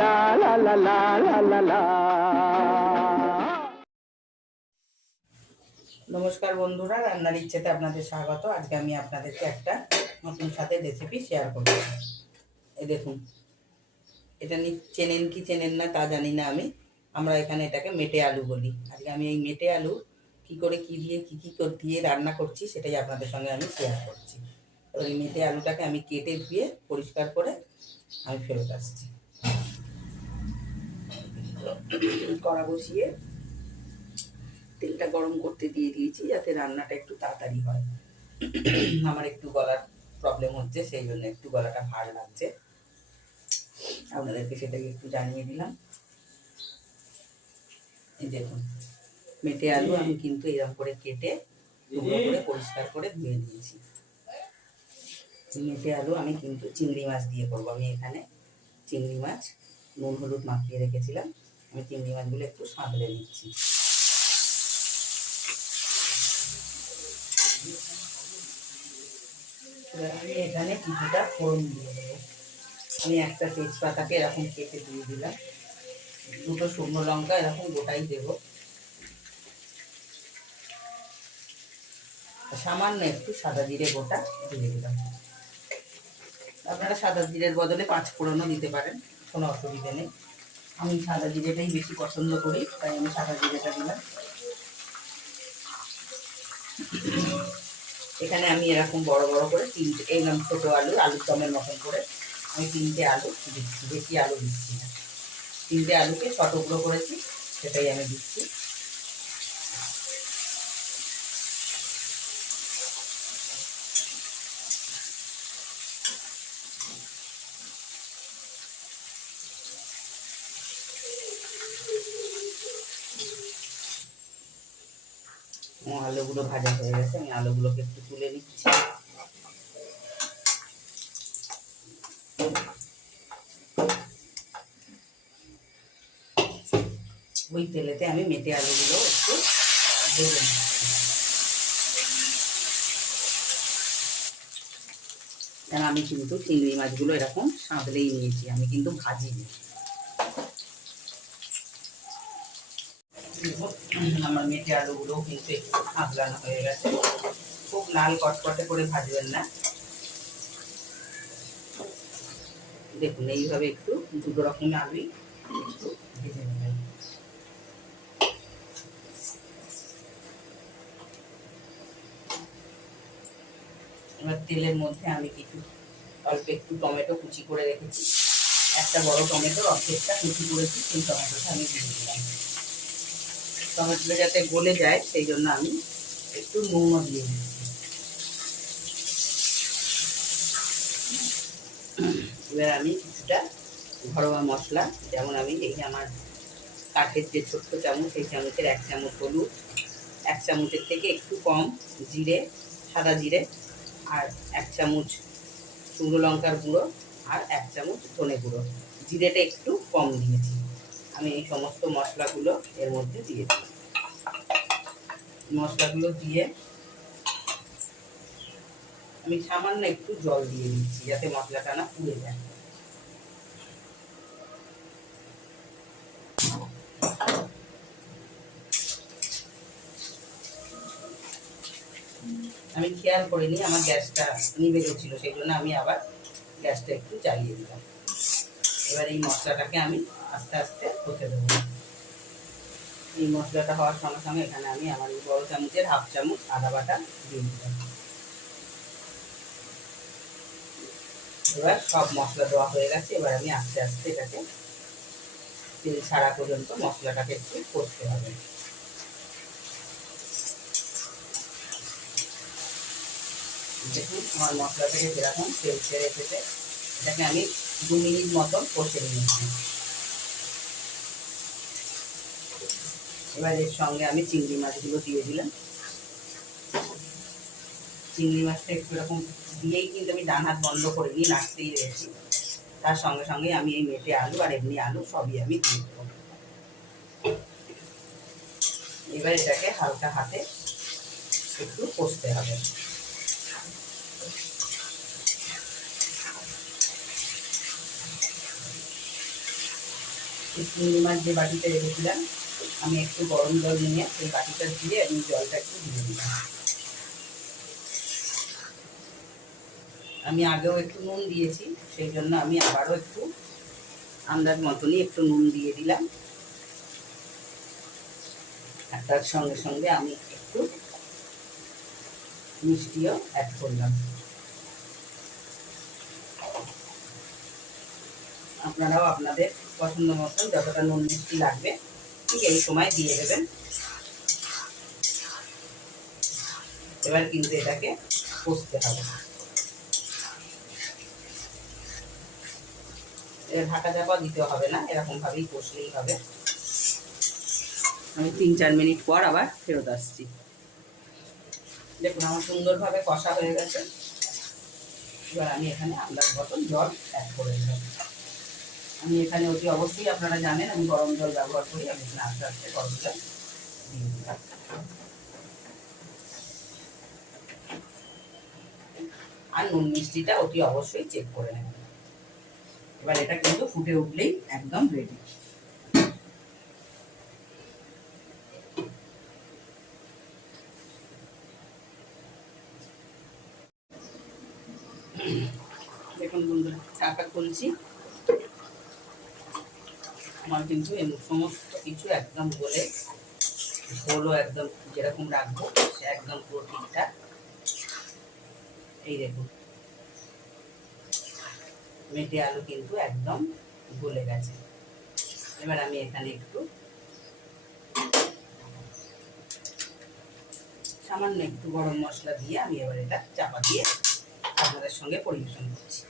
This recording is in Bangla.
লা লা লা লা লা লা লা। নমস্কার বন্ধুরা, রান্নার ইচ্ছেতে আপনাদের স্বাগত। আজকে আমি আপনাদেরকে একটা নতুন স্বাদের রেসিপি শেয়ার করব। এই দেখুন, এটা চেনেন কি চেনেন না তা জানি না আমরা এখানে এটাকে মেটে আলু বলি। আজকে আমি এই মেটে আলু কি করে কি দিয়ে কি দিয়ে রান্না করছি সেটাই আপনাদের সঙ্গে আমি শেয়ার করছি। এবার এই মেটে আলুটাকে আমি কেটে ধুয়ে পরিষ্কার করে আমি ফেরত আসছি। কড়া বসিয়ে তেলটা গরম করতে দিয়ে দিয়েছি যাতে রান্নাটা একটু তাড়াতাড়ি হয়। আমার একটু গলার প্রবলেম হচ্ছে, সেই জন্য একটু গলাটা ভার লাগছে, আপনাদেরকে সেটাকে একটু জানিয়ে দিলাম। এই দেখুন, মেটে আলু আমি কিন্তু এরকম করে কেটে টুকরো করে পরিষ্কার করে ধুয়ে দিয়েছি। মেটে আলু আমি কিন্তু চিংড়ি মাছ দিয়ে করবো। আমি এখানে চিংড়ি মাছ নুন হলুদ মাখিয়ে রেখেছিলাম, আমি চিংড়ি মাছগুলো একটু সাঁতলে নিচ্ছি। আমি এখানে কিছুটা ফোড়ন দিয়ে দেবো। আমি একটা তেজপাতাকে এরকম কেটে দিয়ে দিলাম, দুটো শুকনো লঙ্কা এরকম গোটাই দেব, সামান্য একটু সাদা জিরে গোটা দিয়ে দিলাম। আপনারা সাদা জিরের বদলে পাঁচ ফোড়নও দিতে পারেন, কোনো অসুবিধে নেই। আমি সাদা জিরেটাই বেশি পছন্দ করি, তাই আমি সাদা জিরেটা দিলাম। এখানে আমি এরকম বড় বড় করে তিনটে, এই নাম ছোটো আলুর দমের মতন করে আমি তিনটে আলু দিচ্ছি, বেশি আলু দিচ্ছি না। তিনটে আলুকে ছোট টুকরো করেছি, সেটাই আমি দিচ্ছি। আলুগুলো ভাজা হয়ে গেছে, আমি আলুগুলোকে একটু তুলে নিচ্ছি। ওই তেলেতে আমি মেটে আলুগুলো একটু ভেজে নিচ্ছি, কারণ আমি কিন্তু চিংড়ি মাছগুলো এরকম সাঁতলেই নিয়েছি, আমি কিন্তু ভাজিনি। আমার মেটে আলুগুলোও কিন্তু একটু সাঁতলানো হয়ে গেছে, খুব লাল কটকটে করে ভাজবেন না। দেখুন, এইভাবে একটু দুটো রকমের আলুই একটু ভেজে নেবেন। এবার তেলের মধ্যে আমি কিছু অল্প একটু টমেটো কুচি করে রেখেছি, একটা বড় টমেটোর অর্ধেকটা কুচি করেছি, সেই টমেটোটা আমি দিয়ে দিলাম। টমেটোটা যাতে গলে যায় সেই জন্য আমি একটু নুনও দিয়ে দিচ্ছি। এবার আমি কিছুটা ঘরোয়া মশলা, যেমন আমি এই আমার কাঠের যে ছোট্ট চামচ, সেই চামচের 1 চামচ হলুদ, 1 চামচের থেকে একটু কম জিরে, সাদা জিরে, আর 1 চামচ শুকনো লঙ্কার গুঁড়ো, আর 1 চামচ ধনে গুঁড়ো। জিরেটা একটু কম দিয়েছি। আমি এই সমস্ত মশলাগুলো এর মধ্যে দিয়ে দিই। মশলাগুলো দিয়ে আমি সামান্য একটু জল দিয়ে দিচ্ছি যাতে মশলাটা না পুড়ে যায়। আমি খেয়াল করিনি আমার গ্যাসটা নিভে গেছিল, সেই জন্য আমি আবার গ্যাসটা একটু জ্বালিয়ে দিলাম। এবার এই মশলাটাকে আমি আস্তে আস্তে হতে দেবো। এই মশলাটা হওয়ার সঙ্গে সঙ্গে এখানে আমি আমার এই বড় চামচের 1/2 চামচ আদা বাটা দিয়ে দিলাম। এবার সব মশলা দেওয়া হয়ে গেছে, এবার আমি আস্তে আস্তে এটাকে তেল ছাড়া পর্যন্ত মশলাটাকে একটু কষতে হবে। দেখুন আমার মশলা থেকে যেরকম তেল ছেড়ে এসেছে, এটাকে আমি 2 মিনিট মতন কষে নিয়েছি। এবার এর সঙ্গে আমি চিংড়ি মাছগুলো দিয়ে দিলাম। চিংড়ি মাছটা একটু এরকম দিয়েই কিন্তু আমি ডান হাত বন্ধ করে নিয়ে নাড়তেই রয়েছি। তার সঙ্গে সঙ্গে আমি এই মেটে আলু আর এমনি আলু সবই আমি দিয়ে দেবো। এবার এটাকে হালকা হাতে একটু কষতে হবে। চিংড়ি মাছ যে বাটিতে রেখেছিলাম আমি একটু গরম জল নিয়ে সেই বাটিটা দিয়ে আমি জলটা একটু দিয়ে দিলাম। আমি আগেও একটু নুন দিয়েছি, সেই জন্য আমি আবারও একটু আন্দাজ মতনই একটু নুন দিয়ে দিলাম। আর তার সঙ্গে সঙ্গে আমি একটু মিষ্টিও অ্যাড করলাম। আপনারাও আপনাদের পছন্দ মতন যতটা নুন মিষ্টি লাগবে ঠিক এই সময় দিয়ে দেবেন। এবার কিন্তু এটাকে কষতে হবে। ঢাকা চাপা দিতে হবে না, এরকম ভাবেই কষলেই হবে। আমি 3-4 মিনিট পর আবার ফেরত আসছি। দেখুন আমার সুন্দরভাবে কষা হয়ে গেছে। এবার আমি এখানে আন্দাজ মতন জল অ্যাড করে দিলাম। আমি এখানে অতি অবশ্যই আপনারা জানেন আমি গরম জল ব্যবহার করি। আমি এখানে আস্তে আস্তে গরম জল দিয়ে দিলাম। আর নুন মিষ্টিটা অতি অবশ্যই চেক করে নেবেন। এবার এটা কিন্তু ফুটে উঠলেই একদম রেডি। দেখুন বন্ধুরা ঢাকা খুলছি। আমার কিন্তু সমস্ত কিছু একদম গলে ঝোলও একদম যেরকম রাখবো সে একদম পুরো ঠিকঠাক। এই দেখুন মেটে আলু কিন্তু একদম গলে গেছে। এবার আমি এখানে একটু সামান্য একটু গরম মশলা দিয়ে আমি এবার এটা চাপা দিয়ে আপনাদের সঙ্গে পরিবেশন করছি।